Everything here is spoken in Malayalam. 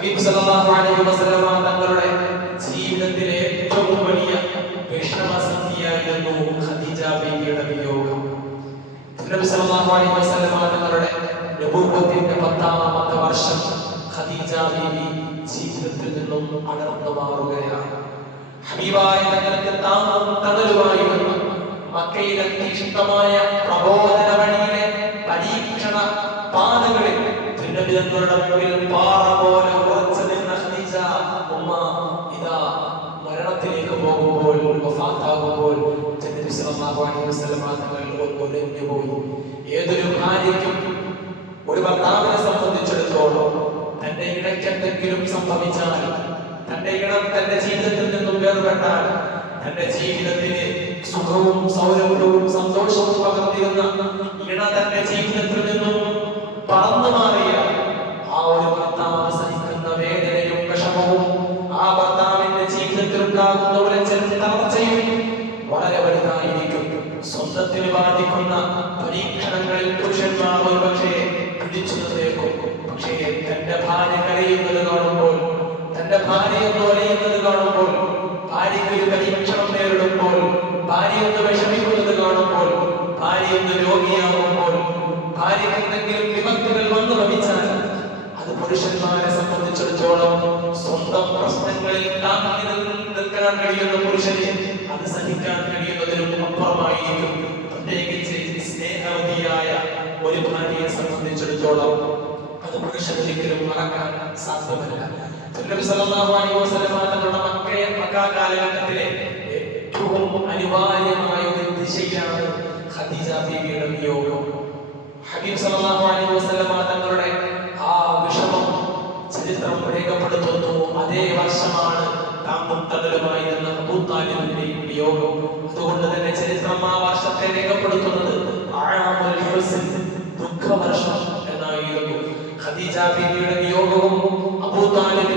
ഹബീബ് സല്ലല്ലാഹു അലൈഹി വസല്ലമ തങ്ങളുടെ ജീവിതത്തിലെ ഏറ്റവും വലിയ വിഷമസന്ധിയായിരുന്നു ഖദീജ ബീവിയുടെ വിയോഗം. നബി സല്ലല്ലാഹു അലൈഹി വസല്ലമ തങ്ങളുടെ നബുവത്തിന്റെ 10ാമത്തെ വർഷം ഖദീജ ബീവി ജീവിതത്തിൽ നിന്നും അടർന്നു മാറുകയാണ്. ഹബീബായ തങ്ങൾക്ക് താങ്ങും തണലുമായിരുന്നു മക്കയിലെ തീക്ഷ്ണമായ പ്രബോധന വഴിയിലെ പരീക്ഷണ പാതകളിൽ നബി തങ്ങളുടെ മുന്നിൽ പാറ പോലെ ഉറച്ചു നിന്ന ഖദീജ ഉമ്മ ഇതാ മരണത്തിലേക്ക് പോകുമ്പോൾ, വഫാത്താകുമ്പോൾ നബി സല്ലല്ലാഹു അലൈഹി വസല്ലമ തങ്ങൾ ഒലിഞ്ഞു പോയി. ഏതൊരു ഭാര്യയ്ക്കും ഒരു ഭർത്താവിനെ സംബന്ധിച്ചിടത്തോളം തന്റെ ഇടയ്ക്കെന്തെങ്കിലും സംഭവിച്ചാൽ, തന്റെ ഇടം തന്റെ ജീവിതത്തിൽ നിന്നും വേർപെട്ടാൽ, തന്റെ ജീവിതത്തിന് സുഖവും സൗരഭ്യവും സന്തോഷവും പകർന്നിരുന്ന ഇട തന്റെ ജീവിതത്തിൽ നിന്നും പറന്നു മാറിയ ആ ഒരു ഭർത്താവ് സഹിക്കുന്ന വേദനയും വിഷമവും, ആ ഭർത്താവിന്റെ ജീവിതത്തിൽ ഉണ്ടാകുന്ന ഉലച്ചിലും തളർച്ചയും വളരെ വലുതായിരിക്കും. സ്വന്തത്തിന് ബാധിക്കുന്ന പരീക്ഷണങ്ങളിൽ പുരുഷന്മാർ ഒരുപക്ഷെ പിടിച്ചു നിന്നേക്കും. പക്ഷേ തന്റെ ഭാര്യ കരയുന്നത് കാണുമ്പോൾ, തന്റെ ഭാര്യ എന്ന് പറയുന്നത് കാണുമ്പോൾ, ഭാര്യയ്ക്ക് ഒരു പരീക്ഷണം നേരിടുമ്പോൾ, ഭാര്യ ഒന്ന് വിഷമിക്കുന്നത് കാണുമ്പോൾ, ഭാര്യ ഒന്ന് രോഗിയാകുമ്പോൾ, ഭാര്യയ്ക്ക് എന്തെങ്കിലും വിപത്തുകൾ വന്നു ഭവിച്ചാൽ, അത് പുരുഷന്മാരെ സംബന്ധിച്ചിടത്തോളം സ്വന്തം പ്രശ്നങ്ങളിൽ താങ്ങി നിൽക്കാൻ കഴിയുന്ന പുരുഷനെ അത് സഹിക്കാൻ കഴിയുന്നതിനും അപ്പുറമായിരിക്കും. പ്രത്യേകിച്ച് സ്നേഹവതിയായ ഒരു ഭാര്യയെ സംബന്ധിച്ചിടത്തോളം അത് പുരുഷനൊരിക്കലും മറക്കാൻ സാധ്യമല്ല. നബി സല്ലല്ലാഹു അലൈഹി വസല്ലമ തങ്ങളുടെ മക്ക കാലഘട്ടത്തിലെ ഏറ്റവും അനിവാര്യമായ ഒരു ദിശയാണ് ഖദീജ ബീവിയുടെ വിയോഗം. ഹബീബ് സല്ലല്ലാഹു അലൈഹി വസല്ലമ തങ്ങളുടെ ആ വിഷമം ചരിത്രം രേഖപ്പെടുത്തുന്നു. അതേ വർഷമാണ് താങ്ങും തണലുമായിരുന്ന അബൂ താലിബിന്റെയും വിയോഗം. അതുകൊണ്ട് തന്നെ ചരിത്രം ആ വർഷത്തെ രേഖപ്പെടുത്തുന്നത് ആമുൽ ഹുസ്ൻ, ദുഃഖവർഷം എന്നായിരുന്നു. ഖദീജ ബീവിയുടെ വിയോഗവും അബൂ താലിബ്